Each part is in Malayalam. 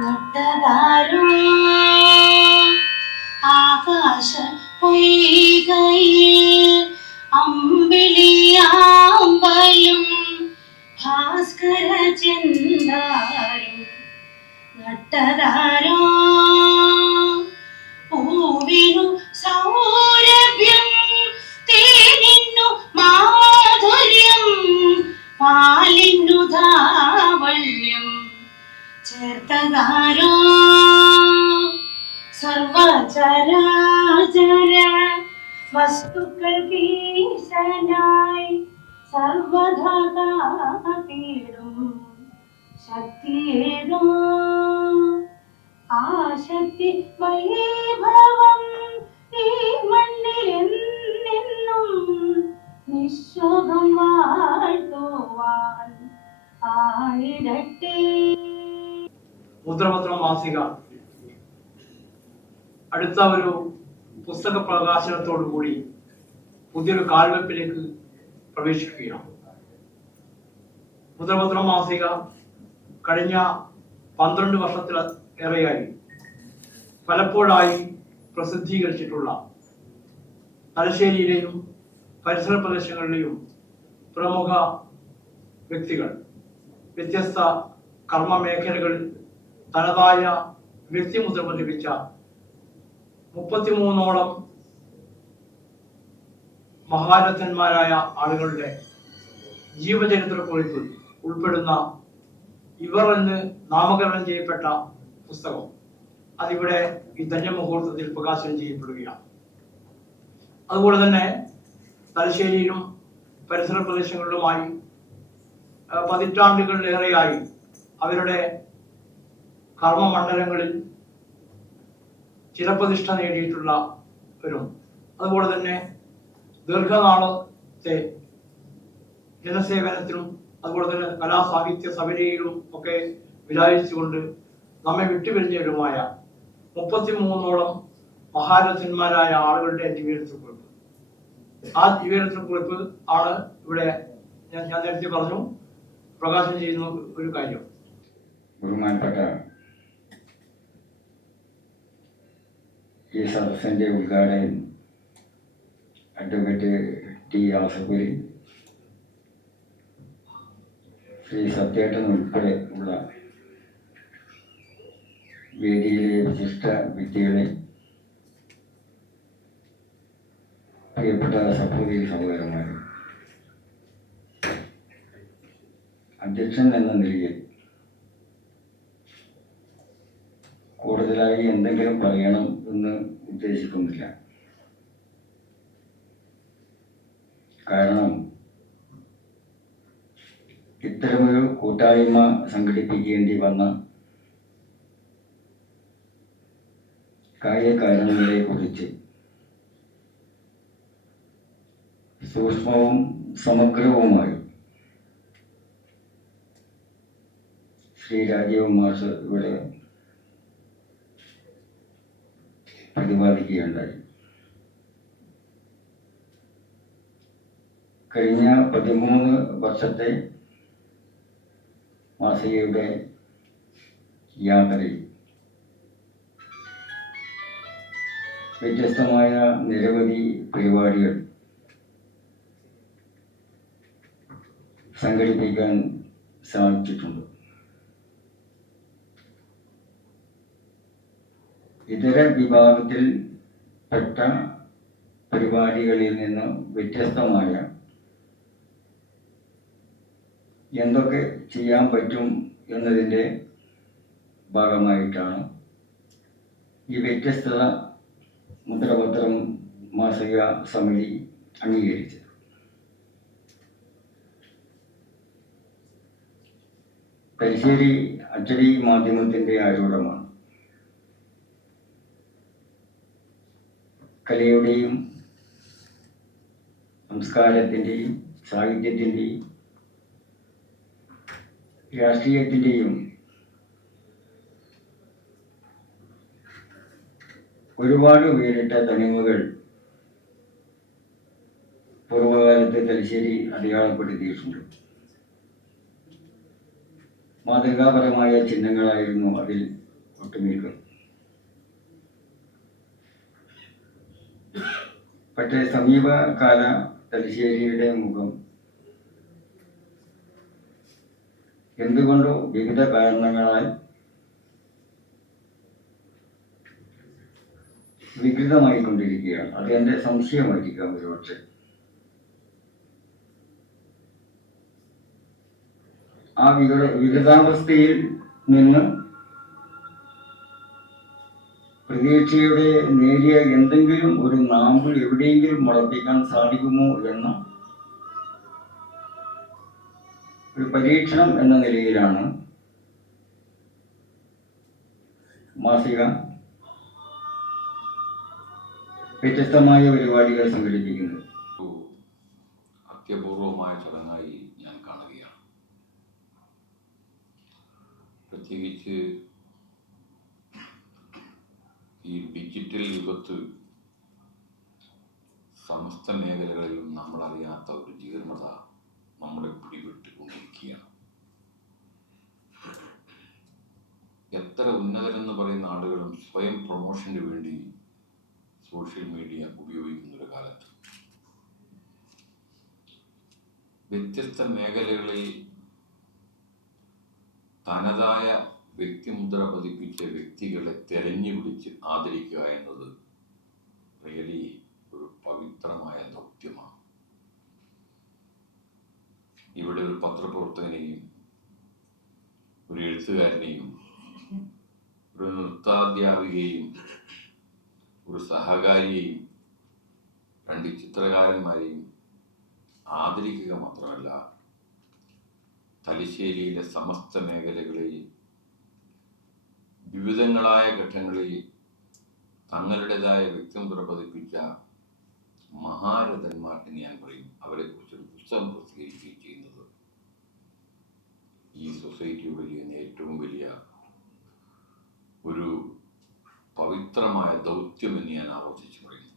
നട്ടതാരോ ആകാശ പൊയ്കയിൽ അമ്പിളിയാമ്പലും ഭാസ്കര ചെന്താരും നട്ടതാരോ പൂവിനു സൗരഭ്യം തേനിന്നു മാധുര്യം പാലിന്നു ധാവള്യം ചേർത്തതാരോ സർവചരാചര വസ്തുക്കൾ കീശനായി സർവദാ കാത്തിടും ശക്തിയേതോ ആ ശക്തി വൈഭവം ഈ മണ്ണിൽ എന്നെന്നും നിശോകം വാഴ്ത്തുവാൻ ആയിടട്ടെ. മുദ്രപത്രം മാസിക അടുത്ത ഒരു പുസ്തക പ്രകാശനത്തോടു കൂടി പുതിയൊരു കാൽവെപ്പിലേക്ക് പ്രവേശിക്കുകയാണ്. മുദ്രപത്രം മാസിക കഴിഞ്ഞ 12 വർഷത്തിലേറെയായി പലപ്പോഴായി പ്രസിദ്ധീകരിച്ചിട്ടുള്ള തലശ്ശേരിയിലെയും പരിസര പ്രദേശങ്ങളിലെയും പ്രമുഖ വ്യക്തികൾ വ്യത്യസ്ത കർമ്മ മേഖലകളിൽ തനതായ വ്യക്തിമുദ്ര പതിപ്പിച്ച 33ഓളം മഹാരഥന്മാരായ ആളുകളുടെ ജീവചരിത്രക്കുറിപ്പ് ഉൾപ്പെടുന്ന ഇവർ എന്ന് നാമകരണം ചെയ്യപ്പെട്ട പുസ്തകം അതിവിടെ ഈ ധന്യമുഹൂർത്തത്തിൽ പ്രകാശനം ചെയ്യപ്പെടുകയാണ്. അതുപോലെ തന്നെ തലശ്ശേരിയിലും പരിസര പ്രദേശങ്ങളിലുമായി പതിറ്റാണ്ടുകളിലേറെയായി അവരുടെ കർമ്മമണ്ഡലങ്ങളിൽ ചിരപ്രതിഷ്ഠ നേടിയിട്ടുള്ളവരും അതുപോലെ തന്നെ ദീർഘനാളത്തെ ജനസേവനത്തിലും അതുപോലെ തന്നെ കലാസാഹിത്യ സഭയിലും ഒക്കെ വിരാജിച്ചുകൊണ്ട് നമ്മെ വിട്ടുപിരിഞ്ഞവരുമായ 33ഓളം മഹാരഥന്മാരായ ആളുകളുടെ ജീവചരിത്രക്കുറിപ്പ്. ആ ജീവചരിത്രക്കുറിപ്പ് ആണ് ഇവിടെ ഞാൻ നേരത്തെ പറഞ്ഞു പ്രകാശനം ചെയ്യുന്ന ഒരു കാര്യം. ബഹുമാനപ്പെട്ട ഈ സദസ്സിന്റെ ഉദ്ഘാടകൻ അഡ്വക്കേറ്റ് ടി ആസഫലി, ശ്രീ സത്യേട്ടൻ ഉൾപ്പെടെ ഉള്ള വേദിയിലെ വിശിഷ്ട വ്യക്തികളെ, പ്രിയപ്പെട്ട സഹോദരി സഹോദരന്മാർ, അധ്യക്ഷൻ എന്ന നിലയിൽ കൂടുതലായി എന്തെങ്കിലും പറയണം എന്ന് ഉദ്ദേശിക്കുന്നില്ല. കാരണം ഇത്തരമൊരു കൂട്ടായ്മ സംഘടിപ്പിക്കേണ്ടി വന്ന കാര്യകാരണങ്ങളെ കുറിച്ച് സൂക്ഷ്മവും സമഗ്രവുമായി ശ്രീ രാജീവ് മാഷ് ഇവിടെ പ്രതിപാദിക്കുകയുണ്ടായി. കഴിഞ്ഞ 13 വർഷത്തെ മാസികയുടെ യാത്രയിൽ വ്യത്യസ്തമായ നിരവധി പരിപാടികൾ സംഘടിപ്പിക്കാൻ സാധിച്ചിട്ടുണ്ട്. ഇതര വിഭാഗത്തിൽ പെട്ട പരിപാടികളിൽ നിന്ന് വ്യത്യസ്തമായ എന്തൊക്കെ ചെയ്യാൻ പറ്റും എന്നതിൻ്റെ ഭാഗമായിട്ടാണ് ഈ വ്യത്യസ്തത മുദ്രപത്രം മാസിക സമിതി അംഗീകരിച്ചത്. തലശ്ശേരി അച്ചടി മാധ്യമത്തിൻ്റെ ആരൂഢമാണ്. കലയുടെയും സംസ്കാരത്തിൻ്റെയും സാഹിത്യത്തിൻ്റെയും രാഷ്ട്രീയത്തിൻ്റെയും ഒരുപാട് വേറിട്ട തനിമകൾ പൂർവ്വകാലത്ത് തലശ്ശേരി അടയാളപ്പെടുത്തിയിട്ടുണ്ട്. മാതൃകാപരമായ ചിഹ്നങ്ങളായിരുന്നു അതിൽ ഒട്ടുമിക്ക. പക്ഷേ സമീപകാല തലശ്ശേരിയുടെ മുഖം എന്തുകൊണ്ടോ വിവിധ കാരണങ്ങളാൽ വികൃതമായിക്കൊണ്ടിരിക്കുകയാണ്. അത് എൻ്റെ സംശയമായിരിക്കാം ഒരുപക്ഷെ. ആ വികൃതാവസ്ഥയിൽ നിന്ന് പ്രതീക്ഷയുടെ നേരിയ എന്തെങ്കിലും ഒരു നാമ്പ് എവിടെയെങ്കിലും മുളപ്പിക്കാൻ സാധിക്കുമോ എന്ന ഒരു പരീക്ഷണം എന്ന നിലയിലാണ് മാസിക വ്യത്യസ്തമായ പരിപാടികൾ സംഘടിപ്പിക്കുന്നത്. അത്യപൂർവമായ ചടങ്ങായി ഞാൻ കാണുകയാണ്. പ്രത്യേകിച്ച് ഈ ഡിജിറ്റൽ യുഗത്ത് സമസ്ത മേഖലകളിലും നമ്മളറിയാത്ത ഒരു ജീർണത നമ്മളെ പിടിപെട്ടുകൊണ്ടിരിക്കുകയാണ്. എത്ര ഉന്നതരെന്ന് പറയുന്ന ആളുകളും സ്വയം പ്രൊമോഷന് വേണ്ടി സോഷ്യൽ മീഡിയ ഉപയോഗിക്കുന്ന ഒരു കാലത്ത് വ്യത്യസ്ത മേഖലകളിൽ തനതായ വ്യക്തിമുദ്ര പതിപ്പിച്ച വ്യക്തികളെ തെരഞ്ഞുപിടിച്ച് ആദരിക്കുക എന്നത് റിയലി ഒരു പവിത്രമായ ദൗത്യമാണ്. ഇവിടെ ഒരു പത്രപ്രവർത്തകനെയും ഒരു എഴുത്തുകാരനെയും ഒരു നൃത്താധ്യാപികയെയും ഒരു സഹകാരിയെയും 2 ചിത്രകാരന്മാരെയും ആദരിക്കുക മാത്രമല്ല, തലശ്ശേരിയിലെ സമസ്ത മേഖലകളിൽ വിവിധങ്ങളായ ഘട്ടങ്ങളിൽ തങ്ങളുടേതായ വ്യക്തിമുദ്ര പതിപ്പിച്ച മഹാരഥന്മാർ എന്ന് ഞാൻ പറയും. അവരെ കുറിച്ചൊരു പുസ്തകം പ്രസിദ്ധീകരിക്കുകയും ചെയ്യുന്നത് ഈ സൊസൈറ്റിയുടെ ചെയ്യുന്ന ഏറ്റവും വലിയ ഒരു പവിത്രമായ ദൗത്യം എന്ന് ഞാൻ ആവർത്തിച്ച് പറയുന്നു.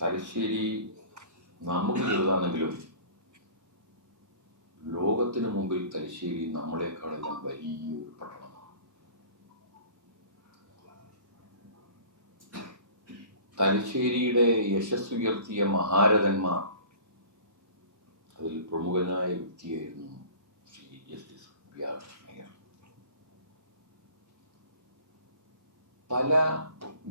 തലശ്ശേരി നമുക്ക് ചെറുതാണെങ്കിലും ലോകത്തിന് മുമ്പിൽ തലശ്ശേരി നമ്മളെക്കാളെല്ലാം വലിയൊരു പട്ടണമാണ്. തലശ്ശേരിയുടെ യശസ്സുയർത്തിയ മഹാരഥന്മാർ, അതിൽ പ്രമുഖനായ വ്യക്തിയായിരുന്നു ശ്രീ ജസ്റ്റിസ് PR നായർ. പല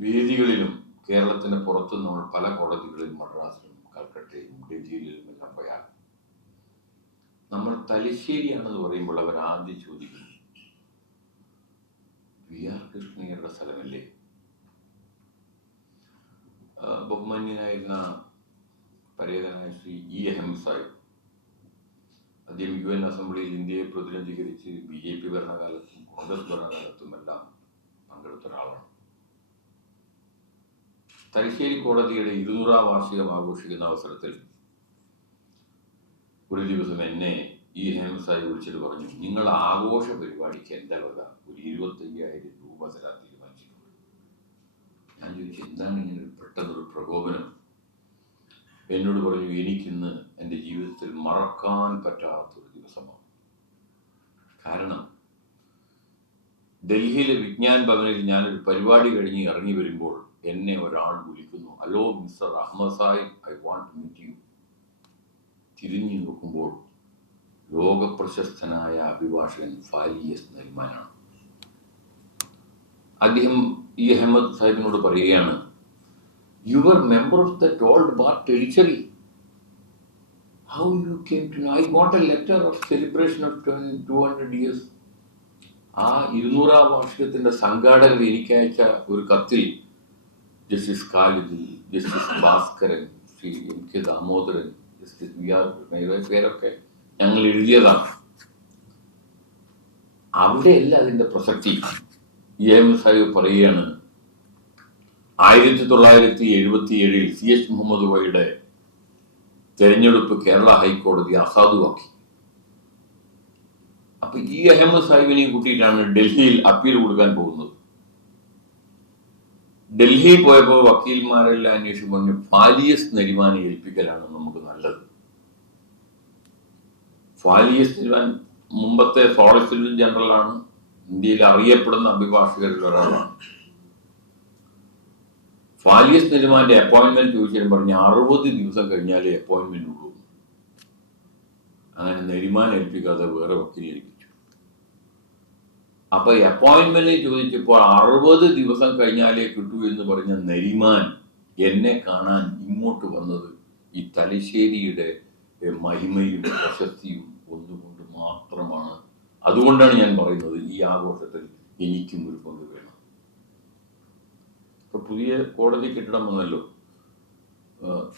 വേദികളിലും കേരളത്തിന് പുറത്ത് നമ്മൾ പല കോടതികളിലും മദ്രാസിലും കൽക്കട്ടയിലും ഡൽഹിയിലും എല്ലാം പോയാൽ നമ്മൾ തലശ്ശേരിയാണെന്ന് പറയുമ്പോൾ അവർ ആദ്യം ചോദിക്കും, PR കൃഷ്ണയ്യരുടെ സ്ഥലമല്ലേ? ബഹുമാന്യനായിരുന്ന പരേതനായ ശ്രീ E. അഹമ്മദ് സാഹിബ്, അദ്ദേഹം UN അസംബ്ലിയിൽ ഇന്ത്യയെ പ്രതിനിധീകരിച്ച് BJP ഭരണകാലത്തും കോൺഗ്രസ് ഭരണകാലത്തും എല്ലാം പങ്കെടുത്ത ഒരാളാണ്. തലശ്ശേരി കോടതിയുടെ 200ാം വാർഷികം ആഘോഷിക്കുന്ന അവസരത്തിൽ ഒരു ദിവസം എന്നെ E. അഹമ്മദ് സാഹിബ് വിളിച്ചിട്ട് പറഞ്ഞു, നിങ്ങൾ ആഘോഷ പരിപാടിക്ക് എൻ്റെ വക ഒരു 25,000 രൂപ തരാൻ തീരുമാനിച്ചിട്ടുണ്ട്. ഞാൻ ചോദിച്ചു, എന്താണ് ഇങ്ങനെ പെട്ടെന്നൊരു പ്രകോപനം? എന്നോട് പറഞ്ഞു, എനിക്കിന്ന് എൻ്റെ ജീവിതത്തിൽ മറക്കാൻ പറ്റാത്തൊരു ദിവസമാണ്. കാരണം ഡൽഹിയിലെ വിജ്ഞാൻ ഭവനിൽ ഞാനൊരു പരിപാടി കഴിഞ്ഞ് ഇറങ്ങി വരുമ്പോൾ എന്നെ ഒരാൾ വിളിക്കുന്നു, hello mister Ahmed Sahib, I want to meet you. തിരിഞ്ഞു നോക്കുമ്പോൾ ലോകപ്രശസ്തനായ അഭിഭാഷകൻ ഫാലിയസ് നരിമാനാണ്. അദ്ദേഹം E. അഹമ്മദ് സാഹിബിനോട് പറയുകയാണ്, you were member of that old bar territory. How you came to know? I got a letter of celebration of 200 years. ആ 200ാം വാർഷികത്തിന്റെ സംഘാടകർ എനിക്കയച്ച ഒരു കത്തിൽ justice Khalid, justice Bhaskaran, Shri M.K. Damodaran, justice VR പേരൊക്കെ ഞങ്ങൾ എഴുതിയതാണ്. അവിടെയല്ല അതിന്റെ പ്രസക്തി. E. അഹമ്മദ് സാഹിബ് പറയുകയാണ്, 1977 CH മുഹമ്മദ് കോയയുടെ തെരഞ്ഞെടുപ്പ് കേരള ഹൈക്കോടതി അസാധുവാക്കി. അപ്പൊ E. അഹമ്മദ് സാഹിബിനെ കൂട്ടിയിട്ടാണ് ഡൽഹിയിൽ അപ്പീൽ കൊടുക്കാൻ പോകുന്നത്. ഡൽഹിയിൽ പോയപ്പോൾ വക്കീൽമാരെല്ലാം അന്വേഷിച്ച് പറഞ്ഞു, ഫാലിയസ് നരിമാനെ ഏൽപ്പിക്കലാണ് നമുക്ക് നല്ലത്. ഫാലിയസ് നരിമാൻ മുമ്പത്തെ സോളിസിറ്റർ ജനറലാണ്, ഇന്ത്യയിൽ അറിയപ്പെടുന്ന അഭിഭാഷകരിൽ ഒരാളാണ്. ഫാലിയസ് നെരിമാന്റെ അപ്പോയിന്റ്മെന്റ് ചോദിച്ചാലും പറഞ്ഞ് 60 ദിവസം കഴിഞ്ഞാലേ അപ്പോയിന്റ്മെന്റ് ഉള്ളൂ. അങ്ങനെ നെരിമാൻ ഏൽപ്പിക്കാതെ വേറെ വക്കീലിനെ ഏൽപ്പിച്ചു. അപ്പൊ അപ്പോയിന്റ്മെന്റ് ചോദിച്ചപ്പോൾ 60 ദിവസം കഴിഞ്ഞാലേ കിട്ടൂ എന്ന് പറഞ്ഞ നെരിമാൻ എന്നെ കാണാൻ ഇങ്ങോട്ട് വന്നത് ഈ തലശ്ശേരിയുടെ മഹിമയും പ്രശസ്തിയും ഒന്നുകൊണ്ട് മാത്രമാണ്. അതുകൊണ്ടാണ് ഞാൻ പറയുന്നത് ഈ ആഘോഷത്തിൽ എനിക്കും ഒരു പങ്ക് വേണം. ഇപ്പൊ പുതിയ കോടതി കെട്ടിടം വന്നല്ലോ.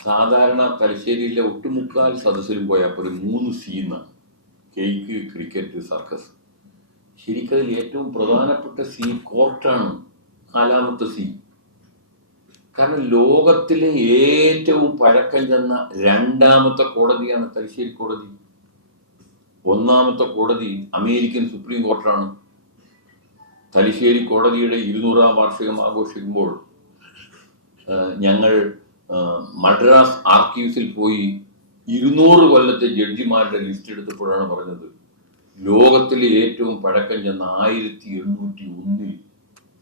സാധാരണ തലശ്ശേരിയിലെ ഒട്ടുമുക്കാൽ സദസ്സിലും പോയാൽ ഒരു 3 സീന്നാണ്: കേക്ക്, ക്രിക്കറ്റ്, സർക്കസ്. ശരിക്കതിൽ ഏറ്റവും പ്രധാനപ്പെട്ട സി കോർട്ടാണ്, 4ാമത്തെ സി. കാരണം ലോകത്തിലെ ഏറ്റവും പഴക്കം ചെന്ന 2ാമത്തെ കോടതിയാണ് തലശ്ശേരി കോടതി. 1ാമത്തെ കോടതി അമേരിക്കൻ സുപ്രീം കോർട്ടാണ്. തലശ്ശേരി കോടതിയുടെ 200ാം വാർഷികം ആഘോഷിക്കുമ്പോൾ ഞങ്ങൾ മദ്രാസ് ആർക്കീവ്സിൽ പോയി 200 കൊല്ലത്തെ ജഡ്ജിമാരുടെ ലിസ്റ്റ് എടുത്തപ്പോഴാണ് പറഞ്ഞത് ലോകത്തിലെ ഏറ്റവും പഴക്കം ചെന്ന 1801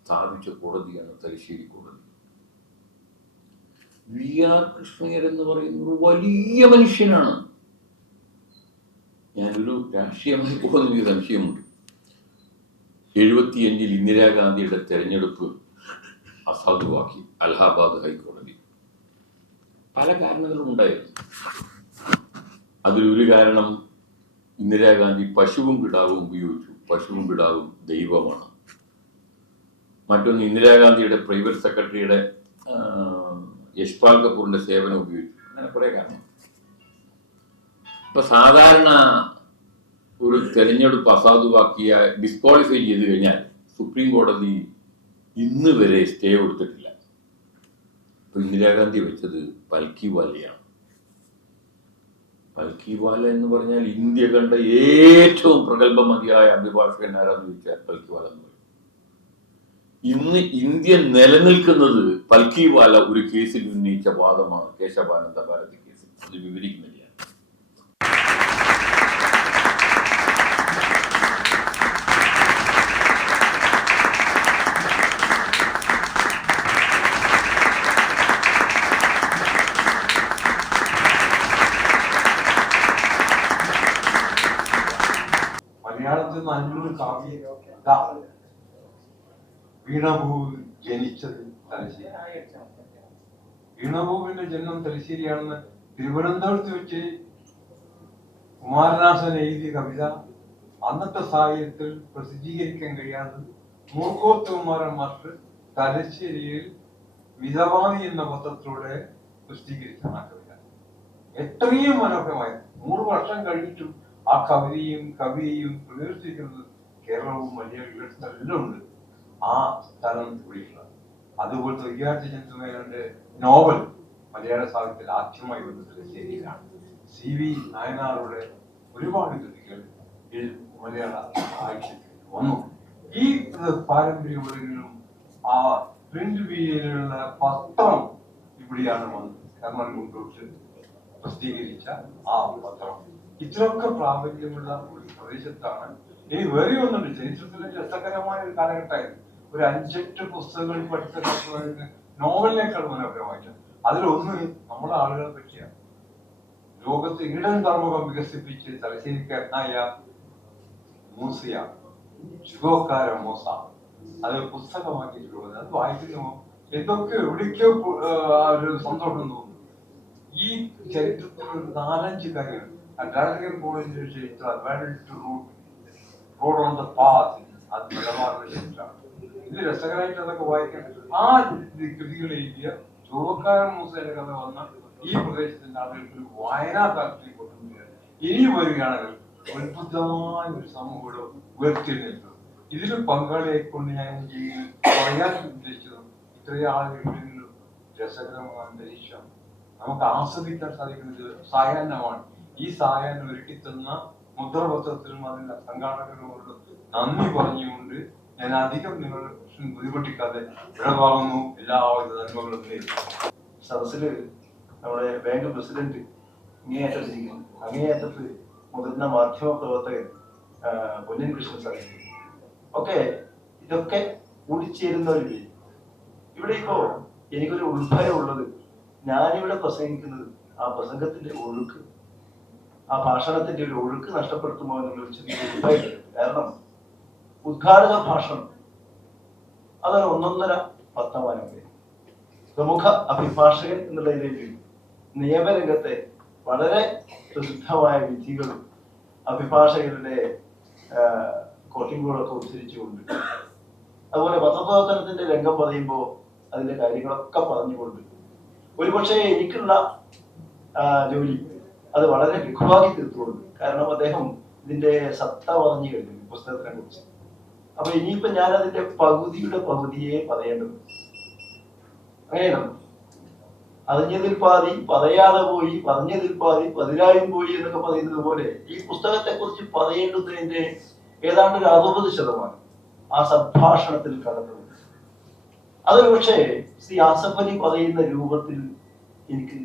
സ്ഥാപിച്ച കോടതിയാണ് തലശ്ശേരി കോടതി. വി ആർ കൃഷ്ണയ്യർ എന്ന് പറയുന്നത് വലിയ മനുഷ്യനാണ്. ഞാനൊരു രാഷ്ട്രീയമായി പോകുന്ന ഒരു സംശയമുണ്ട്. 75 ഇന്ദിരാഗാന്ധിയുടെ തെരഞ്ഞെടുപ്പ് അസാധുവാക്കി അലഹാബാദ് ഹൈക്കോടതി. പല കാരണങ്ങളും ഉണ്ടായിരുന്നു. അതിലൊരു കാരണം ഇന്ദിരാഗാന്ധി പശുവും കിടാവും ഉപയോഗിച്ചു. പശുവും കിടാവും ദൈവമാണ്. മറ്റൊന്ന് ഇന്ദിരാഗാന്ധിയുടെ പ്രൈവറ്റ് സെക്രട്ടറിയുടെ യശ്പാൽ കപൂറിന്റെ സേവനം ഉപയോഗിച്ചു. അങ്ങനെ കുറെ കാരണം. ഇപ്പൊ സാധാരണ ഒരു തെരഞ്ഞെടുപ്പ് അസാധുവാക്കിയ ഡിസ്ക്വാളിഫൈ ചെയ്ത് കഴിഞ്ഞാൽ സുപ്രീം കോടതി ഇന്ന് വരെ സ്റ്റേ കൊടുത്തിട്ടില്ല. ഇപ്പൊ ഇന്ദിരാഗാന്ധി വെച്ചത് പൽക്കിവാലയാണ്. പൽക്കിവാല എന്ന് പറഞ്ഞാൽ ഇന്ത്യ കണ്ട ഏറ്റവും പ്രഗത്ഭമതിയായ അഭിഭാഷകൻ ആരാന്ന് ചോദിച്ചാൽ പൽക്കിവാല എന്ന് പറയും. ഇന്ന് ഇന്ത്യ നിലനിൽക്കുന്നത് പൽക്കിവാല ഒരു കേസിൽ ഉന്നയിച്ച വാദമാണ്, കേശവാനന്ദ ഭാരതി കേസിൽ. അത് വിവരിക്കുന്നില്ല. മലയാളത്തിൽ നല്ലൊരു കാവ്യ വീണഭൂ ജനിച്ചത് തലശ്ശേരി. വീണഭൂവിന്റെ ജന്മം തലശ്ശേരിയാണെന്ന് തിരുവനന്തപുരത്ത് വെച്ച് കുമാരനാശൻ എഴുതിയ കവിത അന്നത്തെ സാഹിത്യത്തിൽ പ്രസിദ്ധീകരിക്കാൻ കഴിയാതെ മൂർക്കോത്ത് കുമാരൻ മാസ്റ്റർ തലശ്ശേരിയിൽ മിതവാദി എന്ന പത്രത്തിലൂടെ പ്രസിദ്ധീകരിച്ചാണ് ആ കവിത. എത്രയും മനോഹരമായി 100 വർഷം കഴിഞ്ഞിട്ടും ആ കവിതയും കവിയെയും പ്രകീർത്തിക്കുന്നത് കേരളവും മലയാളികളും ഉണ്ട്. ആ സ്ഥലം കൂടിയുള്ള അതുപോലത്തെ വിദ്യാർത്ഥി നോവൽ മലയാള സാഹിത്യത്തിൽ ആദ്യമായി വന്നത് തലശ്ശേരിയിലാണ്. CV നായനാറുടെ ഒരുപാട് കൃതികൾ മലയാള സാഹിത്യത്തിൽ വന്നു. ഈ പാരമ്പര്യങ്ങളിലും ആ പ്രിന്റ് മീഡിയയിലുള്ള പത്രം ഇവിടെയാണ് വന്നത്. കർമ്മൻ കൊണ്ടോട്ട് പ്രസിദ്ധീകരിച്ച ആ പത്രം ഇത്രയൊക്കെ പ്രാബല്യമുള്ള ഒരു പ്രദേശത്താണ്. ഇനി വേറെ ഒന്നുണ്ട്. ചരിത്രത്തിലെ രസകരമായ ഒരു കാലഘട്ടമായിരുന്നു. ഒരു 5-8 പുസ്തകങ്ങൾ പഠിച്ച നോവലിനേക്കാൾ മനോഹരമായിട്ട് അതിലൊന്ന് നമ്മുടെ ആളുകളെ പറ്റിയാണ്. ലോകത്ത് ഇടൻ ധർമ്മകം വികസിപ്പിച്ച് തലശ്ശേരിക്കാരനായ മൂസിയ ശുഭോക്കാര മോസ അത് പുസ്തകമാക്കിയിട്ടുള്ളത്. അത് വായിക്കുമ്പോൾ എന്തൊക്കെയോ എവിടേക്കോ ഒരു സന്തോഷം തോന്നുന്നു. ഈ ചരിത്രത്തിൽ ഒരു 4-5 കാര്യങ്ങൾ അഡ്രാഗൻ കോളേജിന്റെ ചരിത്രം റോഡ് ഓൺ ദ പാത്ത് അത് നിലവാറിന്റെ ചരിത്രമാണ്. ഇത് രസകരമായിട്ട് അതൊക്കെ വായിക്കാൻ ആ കൃതികൾ എഴുതിയ ചുവക്കാരൻ മൂസയുടെ കഥ വന്ന ഈ പ്രദേശത്തിന്റെ ആളുകൾക്ക് ഒരു വായനാ താല്പര്യം കൊണ്ടുവരിക. ഇനി വരികയാണെങ്കിൽ അത്ഭുതമായ ഒരു സമൂഹം ഉയർത്തിയെടുക്കുന്നത്. ഇതിൽ പങ്കാളിയായിക്കൊണ്ട് ഞാൻ പറയാൻ ഉദ്ദേശിച്ചതും ഇത്രയും ആളുകളെങ്കിലും രസകരമായ അന്തരീക്ഷം നമുക്ക് ആസ്വദിക്കാൻ സാധിക്കുന്നത് സായാഹ്നമാണ്. ഈ സായാഹ്നം ഒരുക്കിത്തന്ന മുദ്രപത്രത്തിലും അതിന്റെ സംഘാടകരോട് നന്ദി പറഞ്ഞുകൊണ്ട് ഞാൻ അധികം നിങ്ങൾ ബുദ്ധിമുട്ടിക്കാതെ ഇടവാങ്ങുന്നു. എല്ലാവിധ നന്മകളും സദസ്സില് നമ്മുടെ ബാങ്ക് പ്രസിഡന്റ് ഇങ്ങേയറ്റത്തിരിക്കുന്നു. അങ്ങേയറ്റത്ത് മുതിർന്ന മാധ്യമ പ്രവർത്തകൻ പൊന്നിൻ കൃഷ്ണൻ സാർ. ഒക്കെ ഇതൊക്കെ കൂടിച്ചേരുന്ന ഒരു പേര്. ഇവിടെ ഇപ്പോ എനിക്കൊരു ഉത്ഭയം ഉള്ളത്, ഞാനിവിടെ പ്രസംഗിക്കുന്നത് ആ പ്രസംഗത്തിന്റെ ഒഴുക്ക്, ആ ഭാഷണത്തിന്റെ ഒരു ഒഴുക്ക് നഷ്ടപ്പെടുത്തുമോ എന്നുള്ളൊരു ചെറിയ ഉത്ഭയം. കാരണം ഉദ്ഘാടക ഭാഷണം അതൊരു 1.5 പത്തമാനം പേര്. പ്രമുഖ അഭിഭാഷകൻ എന്നുള്ളതിലേക്ക് നിയമരംഗത്തെ വളരെ പ്രസിദ്ധമായ വിധികളും അഭിഭാഷകരുടെ കോട്ടിങ്ങുകളൊക്കെ ഉദ്ധരിച്ചുകൊണ്ട്, അതുപോലെ പത്രപ്രവർത്തനത്തിന്റെ രംഗം പറയുമ്പോൾ അതിന്റെ കാര്യങ്ങളൊക്കെ പറഞ്ഞുകൊണ്ട്, ഒരുപക്ഷെ എനിക്കുള്ള ജോലി അത് വളരെ ലഘുവാക്കി തീർത്തുകൊണ്ട്, കാരണം അദ്ദേഹം ഇതിന്റെ സത്ത പറഞ്ഞു കഴിഞ്ഞു പുസ്തകത്തിനെ കുറിച്ച്. അപ്പൊ ഇനിയിപ്പോ ഞാൻ അതിന്റെ പകുതിയെ പറയേണ്ടത്. അങ്ങനെയാണ് അറിഞ്ഞതിൽ പാതി പറയാതെ പോയി, പറഞ്ഞതിൽ പാതി പതിനായും പോയി എന്നൊക്കെ പറയുന്നത് പോലെ ഈ പുസ്തകത്തെ കുറിച്ച് പറയേണ്ടതിന്റെ ഏതാണ്ട് ഒരു 60% ആ സംഭാഷണത്തിൽ കടന്നത്. അതൊരു പക്ഷേ ശ്രീ ആസഫ് അലി പറയുന്ന രൂപത്തിൽ എനിക്ക്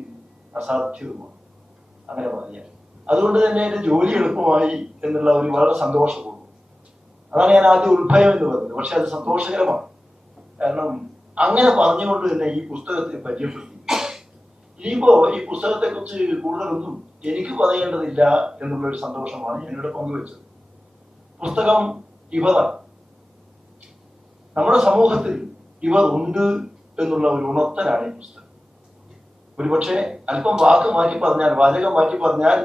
അസാധ്യവുമാണ് അങ്ങനെ പറയാൻ. അതുകൊണ്ട് തന്നെ എന്റെ ജോലി എളുപ്പമായി എന്നുള്ള ഒരു വളരെ സന്തോഷപൂർവ്വം, അതാണ് ഞാൻ ആദ്യം ഉത്ഭയം എന്ന് പറഞ്ഞത്. പക്ഷെ അത് സന്തോഷകരമാണ്. കാരണം അങ്ങനെ പറഞ്ഞുകൊണ്ട് തന്നെ ഈ പുസ്തകത്തെ പരിചയപ്പെടുത്തി. ഇനിയിപ്പോ ഈ പുസ്തകത്തെ കുറിച്ച് കൂടുതലൊന്നും എനിക്ക് പറയേണ്ടതില്ല എന്നുള്ള ഒരു സന്തോഷമാണ് ഞാനിവിടെ പങ്കുവെച്ചത്. പുസ്തകം ഇവരാണ്. നമ്മുടെ സമൂഹത്തിൽ ഇവർ ഉണ്ട് എന്നുള്ള ഒരു ഉണർത്തലാണ് ഈ പുസ്തകം. ഒരുപക്ഷെ അല്പം വാക്ക് മാറ്റി പറഞ്ഞാൽ, വാചകം മാറ്റി പറഞ്ഞാൽ,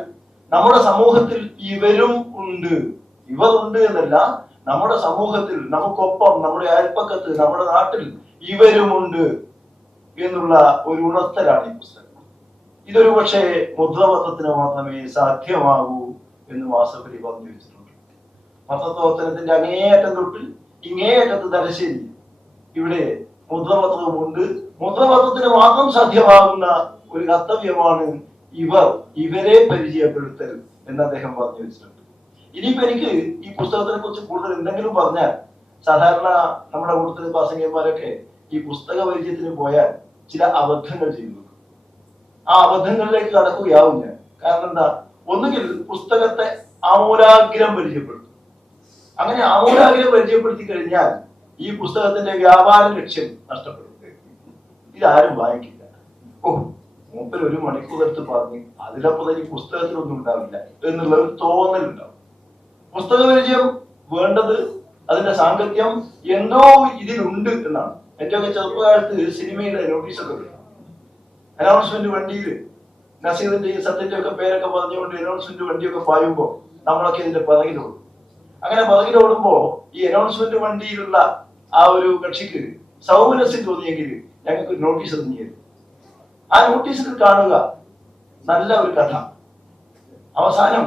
നമ്മുടെ സമൂഹത്തിൽ ഇവരും ഉണ്ട്, ഇവർ ഉണ്ട് എന്നല്ല, നമ്മുടെ സമൂഹത്തിൽ നമുക്കൊപ്പം, നമ്മുടെ അയൽപ്പക്കത്ത്, നമ്മുടെ നാട്ടിൽ ഇവരുമുണ്ട് എന്നുള്ള ഒരു ഉണർത്തലാണ് ഈ പുസ്തകം. ഇതൊരു പക്ഷേ മുദ്രപത്രത്തിന് മാത്രമേ സാധ്യമാകൂ എന്ന് ആസഫ് അലി പറഞ്ഞു വെച്ചിട്ടുണ്ട്. പത്രപ്രവർത്തനത്തിന്റെ അങ്ങേയറ്റം തൊട്ട് ഇങ്ങേയറ്റത്ത് തലശ്ശേരി ഇവിടെ മുദ്രപത്രവുമുണ്ട്. മുദ്രപത്രത്തിന് മാത്രം സാധ്യമാകുന്ന ഒരു കർത്തവ്യമാണ് ഇവരെ പരിചയപ്പെടുത്തൽ എന്ന് അദ്ദേഹം പറഞ്ഞു വെച്ചിട്ടുണ്ട്. ഇനിയിപ്പോ എനിക്ക് ഈ പുസ്തകത്തിനെ കുറിച്ച് കൂടുതൽ എന്തെങ്കിലും പറഞ്ഞാൽ, സാധാരണ നമ്മുടെ കൂട്ടത്തിലെ പ്രാസംഗികന്മാരൊക്കെ ഈ പുസ്തക പരിചയത്തിന് പോയാൽ ചില അബദ്ധങ്ങൾ ചെയ്യുന്നു. ആ അബദ്ധങ്ങളിലേക്ക് കടക്കുകയാവും ഞാൻ. കാരണം എന്താ, ഒന്നുകിൽ പുസ്തകത്തെ ആമൂലാഗ്രം പരിചയപ്പെടുത്തും. അങ്ങനെ ആമൂലാഗ്രം പരിചയപ്പെടുത്തി കഴിഞ്ഞാൽ ഈ പുസ്തകത്തിന്റെ വ്യാപാര ലക്ഷ്യം നഷ്ടപ്പെടും. ഇതാരും വായിക്കില്ല. മൂപ്പര് 1 മണിക്കൂർ എടുത്ത് പറഞ്ഞ് അതിലപ്പുറം ഈ പുസ്തകത്തിലൊന്നും ഉണ്ടാവില്ല എന്നുള്ള ഒരു തോന്നലുണ്ടാവും. പുസ്തക പരിചയം വേണ്ടത്, അതിന്റെ സാങ്കത്യം എന്തോ ഇതിലുണ്ട് എന്നാണ്. എന്റെയൊക്കെ ചെറുപ്പകാലത്ത് സിനിമയുടെ നോട്ടീസൊക്കെ വരും. അനൗൺസ്മെന്റ് വണ്ടിയിൽ നസീറിന്റെയും സത്യന്റെ ഒക്കെ പേരൊക്കെ പറഞ്ഞുകൊണ്ട് അനൗൺസ്മെന്റ് വണ്ടിയൊക്കെ പായുമ്പോൾ നമ്മളൊക്കെ ഇതിന്റെ പിറകിലോടും. അങ്ങനെ പിറകിലോടുമ്പോ ഈ അനൗൺസ്മെന്റ് വണ്ടിയിലുള്ള ആ ഒരു കക്ഷിക്ക് സൗമനസ്യം തോന്നിയെങ്കിൽ ഞങ്ങൾക്ക് നോട്ടീസ് തന്നിയത്. ആ നോട്ടീസിൽ കാണുക നല്ല ഒരു കഥ, അവസാനം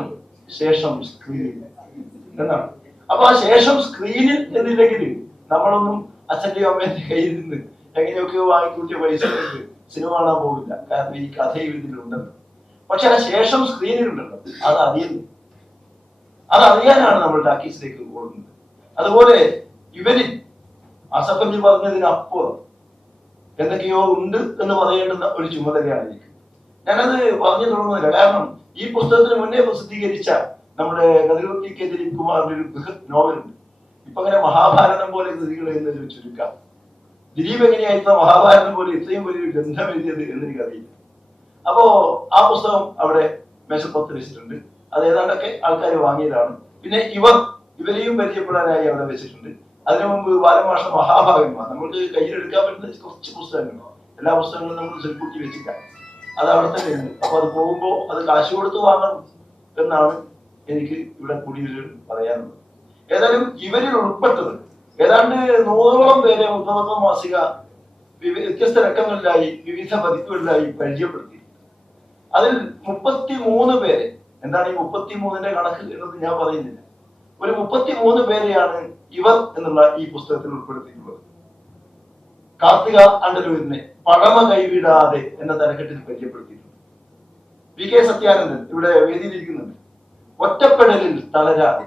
ശേഷം സ്ക്രീനിൽ എന്നാണ്. അപ്പൊ ആ ശേഷം സ്ക്രീനിൽ എന്നില്ലെങ്കിൽ നമ്മളൊന്നും അച്ഛന്റെയോ അമ്മേന്റെ കയ്യിൽ നിന്ന് എങ്ങനെയൊക്കെയോ വാങ്ങിക്കൂട്ടിയ പൈസ കൊണ്ട് സിനിമ കാണാൻ പോകില്ല. കാരണം ഈ കഥയും ഇതിലുണ്ടല്ലോ. പക്ഷെ ആ ശേഷം സ്ക്രീനിലുണ്ടല്ലോ, അതറിയാനാണ് നമ്മൾ ടാക്കീസിലേക്ക് പോകുന്നത്. അതുപോലെ ഇവരിൽ ആസഫ് അലി പറഞ്ഞതിനപ്പുറം എന്തൊക്കെയോ ഉണ്ട് എന്ന് പറയേണ്ടുന്ന ഒരു ചുമതലയാണ് എനിക്ക്. ഞാനത് പറഞ്ഞു തുടങ്ങുന്നില്ല. കാരണം ഈ പുസ്തകത്തിന് മുന്നേ പ്രസിദ്ധീകരിച്ച നമ്മുടെ കതിരൂർ കെ ദിലീപ് കുമാറിന്റെ ഒരു ബൃഹത് നോവലുണ്ട്. ഇപ്പൊ അങ്ങനെ മഹാഭാരതം പോലെ കൃതികൾ എന്നൊരു ചുരുക്കം. ദിലീപ് എങ്ങനെയായിരുന്നു മഹാഭാരതം പോലെ ഇത്രയും വലിയൊരു ഗ്രന്ഥം എഴുതിയത് എന്ന് എനിക്കറിയില്ല. അപ്പോ ആ പുസ്തകം അവിടെ മേശപ്പുറത്ത് വെച്ചിട്ടുണ്ട്. അത് ഏതാണ്ടൊക്കെ ആൾക്കാർ വാങ്ങിയതാണ്. പിന്നെ ഇവരെയും പരിചയപ്പെടാനായി അവിടെ വെച്ചിട്ടുണ്ട്. അതിനു മുമ്പ് ബാലമാഷ മഹാഭാഗന്മാർ, നമുക്ക് കയ്യിലെടുക്കാൻ പറ്റുന്ന കുറച്ച് പുസ്തകങ്ങളാണ്. എല്ലാ പുസ്തകങ്ങളും നമ്മൾ ചെറുപ്പൂട്ടി വെച്ചില്ല, അത് അവിടെ തന്നെ ഉണ്ട്. അപ്പൊ അത് പോകുമ്പോൾ അത് കാശ് കൊടുത്ത് വാങ്ങണം എന്നാണ് എനിക്ക് ഇവിടെ കൂടിയൊരു പറയാനുള്ളത്. ഏതായാലും ഇവരിൽ ഉൾപ്പെട്ടത് ഏതാണ്ട് 100ഓളം പേരെ മുദ്രപത്ര മാസിക വ്യത്യസ്ത രംഗങ്ങളിലായി വിവിധ പതിപ്പുകളിലായി പരിചയപ്പെടുത്തി. അതിൽ 33 പേരെ, എന്താണ് ഈ 33ന്റെ കണക്ക് എന്നത് ഞാൻ പറയുന്നില്ല, ഒരു 33 പേരെയാണ് ഇവർ എന്നുള്ള ഈ പുസ്തകത്തിൽ ഉൾപ്പെടുത്തിയിട്ടുള്ളത്. കാർത്തിക അണ്ടലൂരിനെ പഴമ കൈവിടാതെ എന്ന തലക്കെട്ടിൽ പരിചയപ്പെടുത്തിയിട്ടുണ്ട്. VK സത്യാനന്ദൻ ഇവിടെ വേദിയിലിരിക്കുന്നുണ്ട്. ഒറ്റപ്പെടലിൽ തളരാതെ.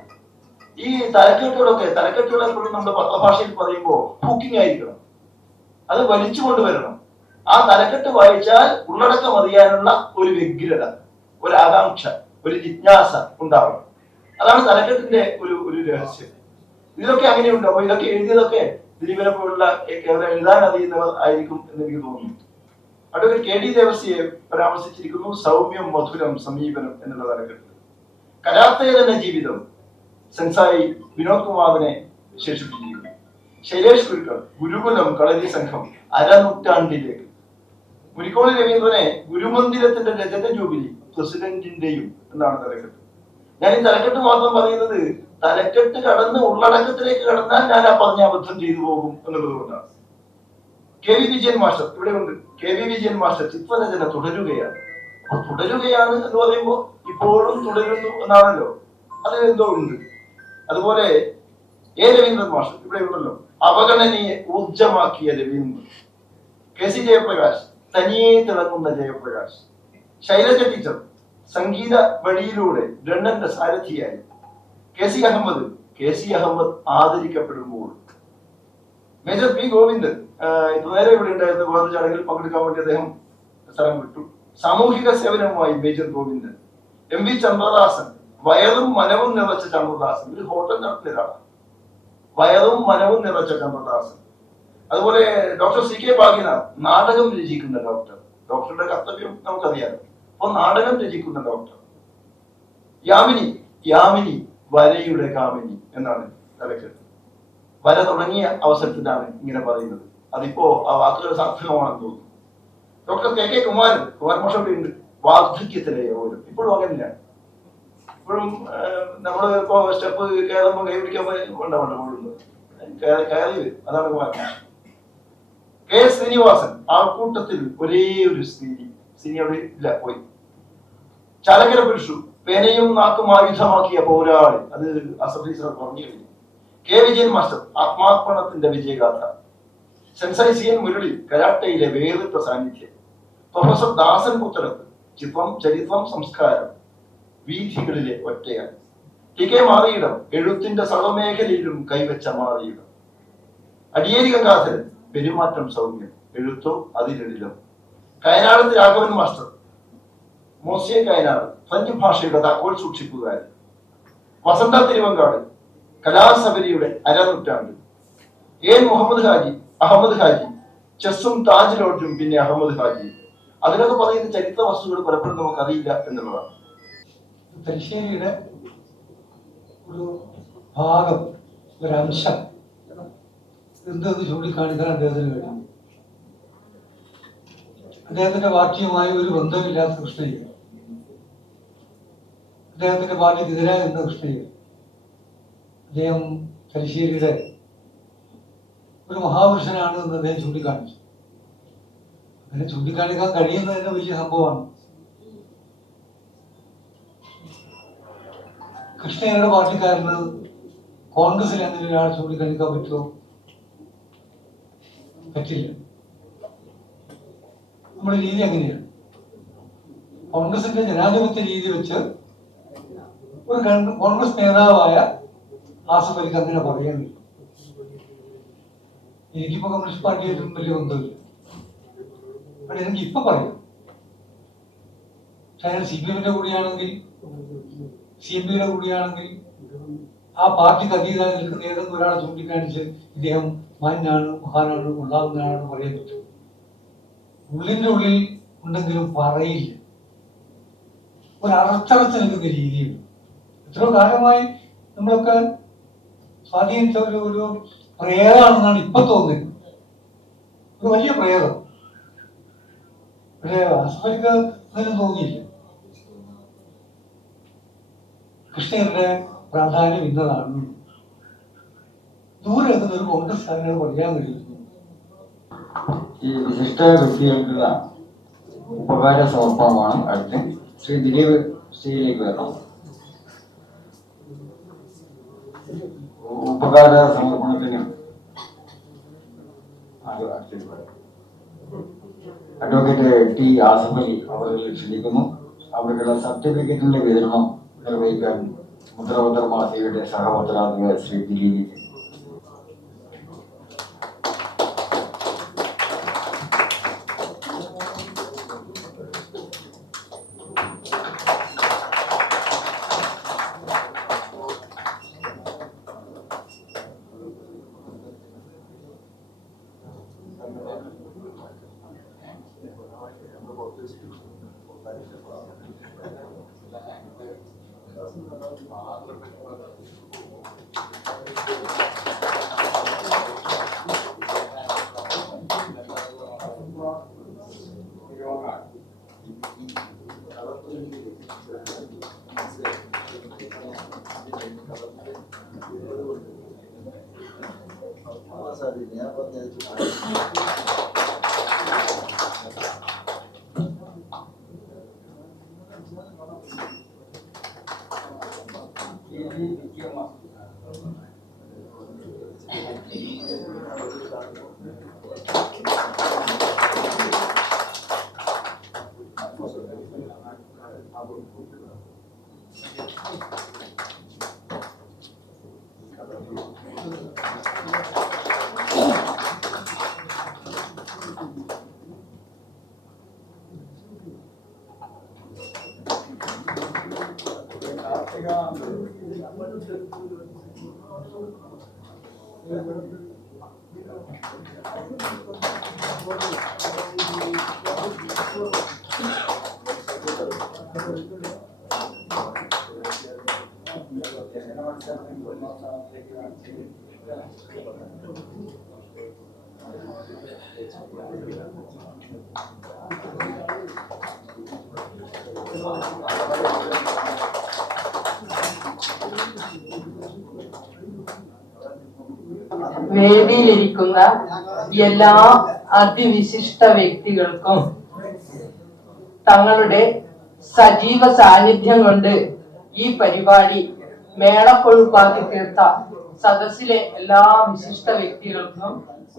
ഈ തലക്കെട്ടുകൾ എപ്പോഴും നമ്മുടെ പത്രഭാഷയിൽ പറയുമ്പോൾ ഹൂക്കിംഗ് ആയിരിക്കണം, അത് വലിച്ചു കൊണ്ടുവരണം. ആ തലക്കെട്ട് വായിച്ചാൽ ഉള്ളടക്കം അറിയാനുള്ള ഒരു വ്യഗ്രത, ഒരു ആകാംക്ഷ, ഒരു ജിജ്ഞാസ ഉണ്ടാവണം. അതാണ് തലക്കെട്ടിന്റെ ഒരു രഹസ്യം. ഇതിലൊക്കെ അങ്ങനെയുണ്ട്. അപ്പൊ ഇതൊക്കെ എഴുതിയതൊക്കെ ദിലീപിനെ പോലുള്ള കേവലം എഴുതാൻ അറിയുന്നവർ ആയിരിക്കും എന്ന് എനിക്ക് തോന്നുന്നു. അഡ്വക്കേറ്റ് കെ ഡി ദേവസിയെ പരാമർശിച്ചിരിക്കുന്നു. സൗമ്യം, മധുരം, സമീപനം എന്നുള്ള തലക്കെട്ട്. കലാർത്ഥയെ തന്നെ ജീവിതം സെൻസായി വിനോദ് കുമാറിനെ വിശേഷിപ്പിച്ചിരിക്കുന്നു. ശൈലേഷ് ഗുരുക്കൾ ഗുരുകുലം കളരി സംഘം അരനൂറ്റാണ്ടിലേക്ക്. മുരിക്കോളി രവീന്ദ്രനെ ഗുരുമന്ദിരത്തിന്റെ രജത ജൂബിലി പ്രസിഡന്റിന്റെയും എന്നാണ് തലക്കെട്ട്. ഞാൻ ഈ തലക്കെട്ട് മാത്രം പറയുന്നത് തലക്കെട്ട് കടന്ന് ഉള്ളടക്കത്തിലേക്ക് കടന്നാൽ ഞാൻ ആ പറഞ്ഞ അബദ്ധം ചെയ്തു പോകും എന്നുള്ളത് കൊണ്ടാണ്. കെ വി വിജയൻ മാസ്റ്റർ ഇവിടെ ഉണ്ട്. കെ വി വിജയൻ മാസ്റ്റർ ചിത്രരചന തുടരുകയാണ്. അപ്പൊ തുടരുകയാണ് എന്ന് പറയുമ്പോൾ ഇപ്പോഴും തുടരുന്നു എന്നാണല്ലോ, അതിൽ എന്തോ ഉണ്ട്. അതുപോലെ എ രവീന്ദ്രൻ മാസ്റ്റർ ഇവിടെ ഉണ്ടല്ലോ. അവഗണനയെ ഊർജമാക്കിയ രവീന്ദ്രൻ. കെ സി ജയപ്രകാശ് തനിയെ തിളങ്ങുന്ന ജയപ്രകാശ്. ശൈലജ ടീച്ചർ സംഗീത വഴിയിലൂടെ രണ്ണന്റെ സാരഥിയായി. കെ സി അഹമ്മദ് ആദരിക്കപ്പെടുമ്പോൾ. മേജർ പി ഗോവിന്ദൻ നേരെ ഇവിടെ ഉണ്ടായിരുന്ന വേറെ ചടങ്ങിൽ പങ്കെടുക്കാൻ വേണ്ടി അദ്ദേഹം സ്ഥലം വിട്ടു. സാമൂഹിക സേവനവുമായി major Govindan. M V Chandradasan വയറും മനവും നിറച്ച ചന്ദ്രദാസൻ, ഒരു ഹോട്ടൽ നടത്തിയതാണ്. വയറും മനവും നിറച്ച ചന്ദ്രദാസൻ. അതുപോലെ ഡോക്ടർ സി കെ ഭാഗ്യനാഥ് നാടകം രചിക്കുന്ന ഡോക്ടർ. ഡോക്ടറുടെ കർത്തവ്യം നമുക്കറിയാം. അപ്പൊ നാടകം രചിക്കുന്ന ഡോക്ടർ. യാമിനി വരയുടെ കാമിനി എന്നാണ് തലക്കെട്ട്. വര തുടങ്ങിയ അവസരത്തിലാണ് ഇങ്ങനെ പറയുന്നത്. അതിപ്പോ ആ വാക്കുകൾ സാർത്ഥകമാണെന്ന് തോന്നുന്നു. ഡോക്ടർ കെ കെ കുമാരൻ മോശമുണ്ട്. വാർദ്ധക്യത്തിലെ ഓരോ ഇപ്പോഴും അങ്ങനെയാണ്. ഇപ്പോഴും നമ്മൾ ഇപ്പോ സ്റ്റെപ്പ് കയറുമ്പോൾ കൈ പിടിക്കാൻ കയറി അതാണ് കുമാരൻ. കെ ശ്രീനിവാസൻ ആൾക്കൂട്ടത്തിൽ ഒരേ ഒരു സ്ത്രീ അവിടെ ഇല്ല, പോയി. ചാലക്കര പുരുഷു പേനയും നാക്കും ആയുധമാക്കിയ പോരാളി, അത് അസംബ്ലി സാർ പറഞ്ഞു കഴിഞ്ഞു. കെ വിജയൻ മാസ്റ്റർ ആത്മാർപ്പണത്തിന്റെ വിജയഗാഥ. സെൻസായി സി എൻ മുരളി കരാട്ടയിലെ വേറിട്ട സാന്നിധ്യം. പ്രൊഫസർ ദാസൻ പുത്തലത്ത് ചിത്രം, ചരിത്രം, സംസ്കാരം, വീഥികളിലെ ഒറ്റയാൾ. ടി കെ മാറിയിടം എഴുത്തിന്റെ സർവമേഖലയിലും കൈവച്ച മാറിയിടം. അടിയേരി ഗംഗാധരൻ പെരുമാറ്റം സൗമ്യം, എഴുത്തോ അതിലെഴിലം. കയനാടത്ത് രാഘവൻ മാസ്റ്റർ മോസിയ കയനാട് ഫ്രഞ്ച് ഭാഷയുടെ താക്കോൽ സൂക്ഷിപ്പുകാരൻ. വസന്ത തിരുവങ്കാട് കലാസബരിയുടെ അരനൂറ്റാണ്ട്. എ അഹമ്മദ് ഹാജി ചെസ്സും താജ് ലോഡ്ജും പിന്നെ അഹമ്മദ് ഹാജി. അതിലൊക്കെ പറയുന്ന ചരിത്ര വസ്തുക്കൾ പലപ്പോഴും നമുക്ക് അറിയില്ല എന്നുള്ളതാണ്. തലശ്ശേരിയുടെ ഒരു ഭാഗം, ഒരംശം എന്തെന്ന് ചൂണ്ടിക്കാണിക്കാൻ അദ്ദേഹത്തിന് കഴിയും. അദ്ദേഹത്തിന്റെ പാർട്ടിയുമായി ഒരു ബന്ധമില്ലാത്ത കൃഷ്ണയ്യർ, അദ്ദേഹത്തിന്റെ പാർട്ടിക്കെതിരായ എന്ന കൃഷ്ണയ്യർ, അദ്ദേഹം തലശ്ശേരിയുടെ ഒരു മഹാപുരുഷനാണ് എന്ന് അദ്ദേഹം ചൂണ്ടിക്കാണിച്ചു. അങ്ങനെ ചൂണ്ടിക്കാണിക്കാൻ കഴിയുന്നതിന് വലിയ സംഭവമാണ്. കൃഷ്ണയ്യരുടെ പാർട്ടിക്കാരന് കോൺഗ്രസിൽ അങ്ങനെ ഒരാൾ ചൂണ്ടിക്കാണിക്കാൻ പറ്റുമോ? പറ്റില്ല. നമ്മുടെ രീതി അങ്ങനെയാണ്. കോൺഗ്രസിന്റെ ജനാധിപത്യ രീതി വെച്ച് ഒരു കോൺഗ്രസ് നേതാവായ ആസിഫ് അലിക്ക് അങ്ങനെ പറയാൻ കഴിയും. എനിക്കിപ്പോ കമ്മ്യൂണിസ്റ്റ് പാർട്ടിയായിട്ടും വലിയ ബന്ധമില്ല. പക്ഷെ എനിക്ക് ഇപ്പൊ പറയാം. പക്ഷെ അയാൾ CPM-ന്റെ കൂടിയാണെങ്കിൽ, CMP-യുടെ കൂടിയാണെങ്കിൽ ആ പാർട്ടിക്ക് അതീതമായി നിൽക്കുന്ന ഏതെങ്കിലും ഒരാളെ ചൂണ്ടിക്കാണിച്ച് ഇദ്ദേഹം മാന്യനാണ്, മഹാനാണ്, കൊള്ളാവുന്നതാണെന്ന് പറയാൻ പറ്റും. ഉള്ളിന്റെ ഉള്ളിൽ ഉണ്ടെങ്കിലും പറയില്ല. ഒരു അറച്ചറച്ച് നിൽക്കുന്ന രീതിയുണ്ട്. എത്രയോ കാലമായി നമ്മളൊക്കെ സ്വാധീനിച്ച ഒരു പ്രേതമാണെന്നാണ് ഇപ്പൊ തോന്നുന്നത്. ഒരു വലിയ പ്രേതം. പക്ഷേ ആസിഫലിക്ക് അങ്ങനെ തോന്നിയില്ല. കൃഷ്ണയ്യരുടെ പ്രാധാന്യം ഇന്നതാണ്. ദൂരെ എത്തുന്ന ഒരു കോൺഗ്രസ് സ്ഥാനങ്ങൾ പറയാൻ കഴിയുന്നു. ഈ വിശിഷ്ട വ്യക്തികൾക്കുള്ള ഉപകാര സമർപ്പണമാണ് അടുത്ത്. ശ്രീ ദിലീപ് സ്റ്റേജിലേക്ക് വരണം. ഉപകാര സമർപ്പണത്തിന് അഡ്വക്കേറ്റ് ടി ആസിഫ് അലി അവരെ ക്ഷണിക്കുന്നു. അവർക്കുള്ള സർട്ടിഫിക്കറ്റിന്റെ വിതരണം നിർവഹിക്കാൻ മുദ്രാപത്ര മാസികയുടെ സഹപത്രാധിപർ ശ്രീ ദിലീപ്. വേദിയിലിരിക്കുന്ന എല്ലാ അതിവിശിഷ്ട വ്യക്തികൾക്കും തങ്ങളുടെ സജീവ സാന്നിധ്യം കൊണ്ട് ഈ പരിപാടി മേളക്കൊഴുപ്പാക്കി തീർത്ത സദസ്സിലെ എല്ലാ വിശിഷ്ട വ്യക്തികൾക്കും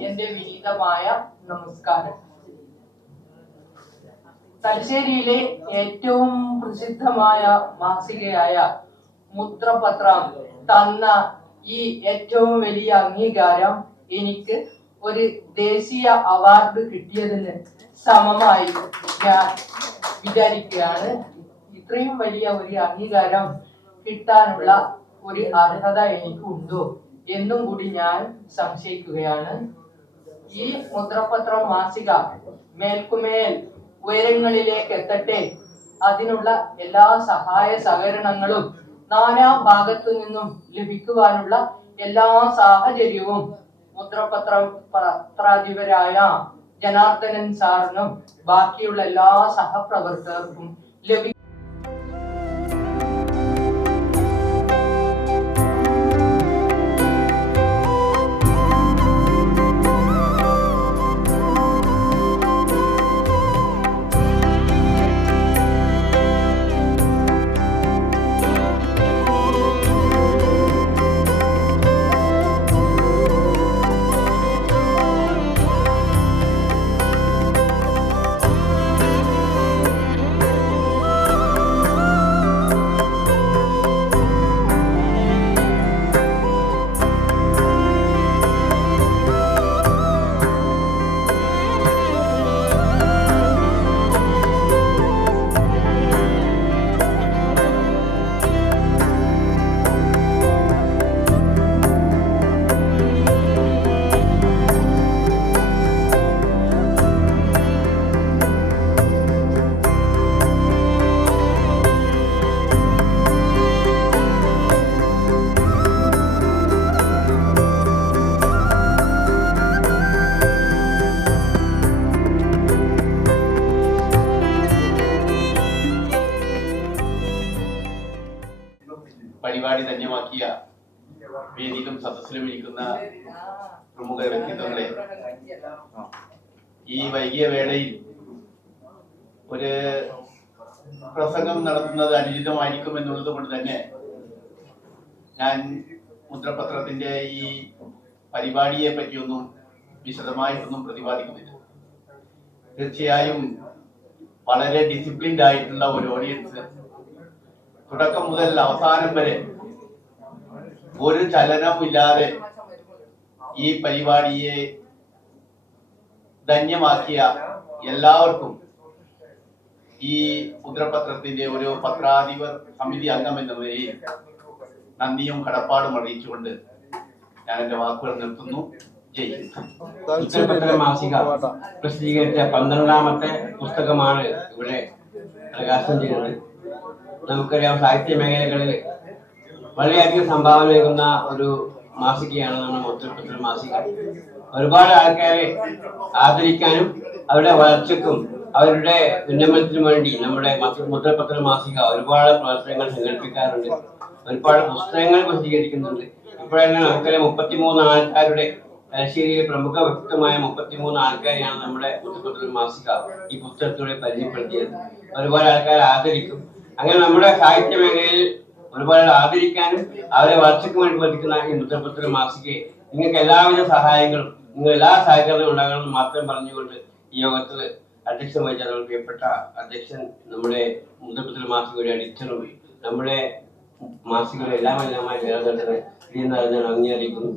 എന്റെ വിനീതമായ നമസ്കാരം. തലശ്ശേരിയിലെ ഏറ്റവും പ്രസിദ്ധമായ മാസികയായ മുദ്രപത്രം തന്ന ഈ ഏറ്റവും വലിയ അംഗീകാരം എനിക്ക് ഒരു ദേശീയ അവാർഡ് കിട്ടിയതിന് സമമായി ഞാൻ വിചാരിക്കുകയാണ്. ഇത്രയും വലിയ ഒരു അംഗീകാരം കിട്ടാനുള്ള ഒരു അർഹത എനിക്കുണ്ടോ എന്നും കൂടി ഞാൻ സംശയിക്കുകയാണ്. ഈ മുദ്രപത്രം മാസിക മേൽക്കുമേൽ ഉയരങ്ങളിലേക്ക് എത്തട്ടെ, അതിനുള്ള എല്ലാ സഹായ സഹകരണങ്ങളും നാനാ ഭാഗത്തു നിന്നും ലഭിക്കുവാനുള്ള എല്ലാ സാഹചര്യവും പത്രാധിപരായ ജനാർദ്ദനൻ സാറിനും ബാക്കിയുള്ള എല്ലാ സഹപ്രവർത്തകർക്കും ലഭിക്കും. പരിപാടി ധന്യമാക്കിയ വേദിയിലും സദസ്സിലും ഇരിക്കുന്ന പ്രമുഖ വ്യക്തിത്വങ്ങളെ, ഈ വൈകിയ വേളയിൽ ഒരു പ്രസംഗം നടത്തുന്നത് അനുചിതമായിരിക്കും എന്നുള്ളത് കൊണ്ട് തന്നെ ഞാൻ മുദ്രപത്രത്തിന്റെ ഈ പരിപാടിയെ പറ്റിയൊന്നും വിശദമായിട്ടൊന്നും പ്രതിപാദിക്കുന്നില്ല. തീർച്ചയായും വളരെ ഡിസിപ്ലിൻഡ് ആയിട്ടുള്ള ഒരു ഓഡിയൻസ് തുടക്കം മുതൽ അവസാനം വരെ ഒരു ചലനമില്ലാതെ ഈ പരിപാടിയെ ധന്യമാക്കിയ എല്ലാവർക്കും ഈ മുദ്രപത്രത്തിന്റെ ഒരു പത്രാധിപർ സമിതി അംഗം എന്ന നിലയിൽ നന്ദിയും കടപ്പാടും അറിയിച്ചുകൊണ്ട് ഞാൻ എന്റെ വാക്കുകൾ നിർത്തുന്നു. മുദ്രപത്ര മാസിക പ്രസിദ്ധീകരിച്ച 12ാമത്തെ പുസ്തകമാണ് ഇവിടെ പ്രകാശനം ചെയ്യുന്നത്. നമുക്കറിയാം, സാഹിത്യ മേഖലകളിൽ വളരെയധികം സംഭാവന നൽകുന്ന ഒരു മാസികയാണ് നമ്മുടെ മുദ്രപത്ര മാസിക. ഒരുപാട് ആൾക്കാരെ ആദരിക്കാനും അവരുടെ വളർച്ചയ്ക്കും അവരുടെ ഉന്നമനത്തിനും വേണ്ടി നമ്മുടെ മുദ്രപത്ര മാസിക ഒരുപാട് പ്രവർത്തനങ്ങൾ സംഘടിപ്പിക്കാറുണ്ട്. ഒരുപാട് പുസ്തകങ്ങൾ പ്രസിദ്ധീകരിക്കുന്നുണ്ട്. ഇപ്പോഴെന്നെ നമുക്കറിയാം 33 ആൾക്കാരുടെ തലശ്ശേരിയിലെ പ്രമുഖ വ്യക്തിത്വമായ 33 ആൾക്കാരെയാണ് നമ്മുടെ മുദ്രപത്ര മാസിക ഈ പുസ്തകത്തിലൂടെ പരിചയപ്പെടുത്തിയത്. ഒരുപാട് ആൾക്കാരെ ആദരിക്കും. അങ്ങനെ നമ്മുടെ സാഹിത്യ മേഖലയിൽ ഒരുപാട് ആദരിക്കാനും അവരെ വളർച്ചയ്ക്ക് വേണ്ടി പഠിക്കുന്ന ഈ മുദ്രപത്ര മാസികയെ നിങ്ങൾക്ക് എല്ലാവിധ സഹായങ്ങളും നിങ്ങൾ എല്ലാ സഹകരണവും ഉണ്ടാകണമെന്ന് മാത്രം പറഞ്ഞുകൊണ്ട് ഈ യോഗത്തിൽ അധ്യക്ഷൻ വഹിച്ച പ്രിയപ്പെട്ട അധ്യക്ഷൻ നമ്മുടെ മുദ്രപത്ര മാസികയുടെ എഡിറ്ററും നമ്മുടെ മാസികയുടെ എല്ലാമായി നേതൃത്വത്തിന് നന്ദി അറിയിക്കുന്നു.